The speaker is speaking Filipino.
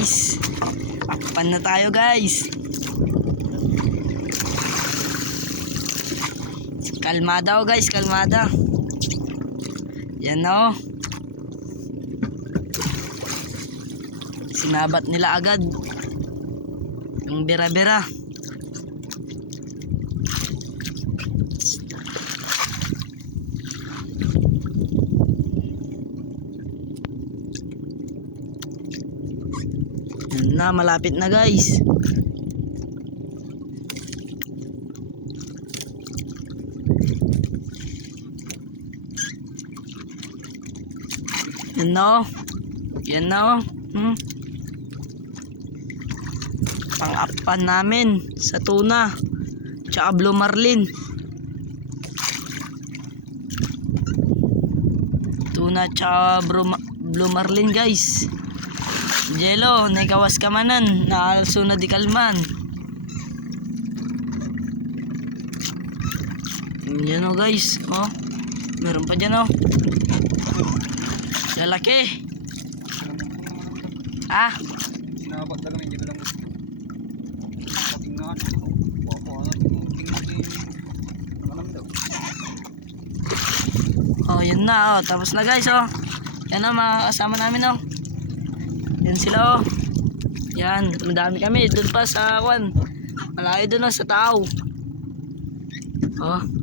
guys. Pan na tayo guys. Kalmada oh guys, kalmada. Yan oh. Sinabat nila agad yung bira-bira. Yan na, malapit na guys. Yan na oh. Yan na oh. Pang-apan namin sa tuna tsaka blue marlin. Tuna tsaka blue marlin guys. Jello, naikawas ka manan, naalso na di kalman. Yan o guys, oh. Meron pa dyan oh. Lalaki. Ah. Sinabat na kami, hindi ko lang pakingan. Wapo, ano daw. Oh, yun na oh. Tapos na guys oh. Yan oh, mga kasama namin oh. Yan sila oh. Yan, madami kami doon pa sa kwan. Malayo doon oh, sa tao. Oh.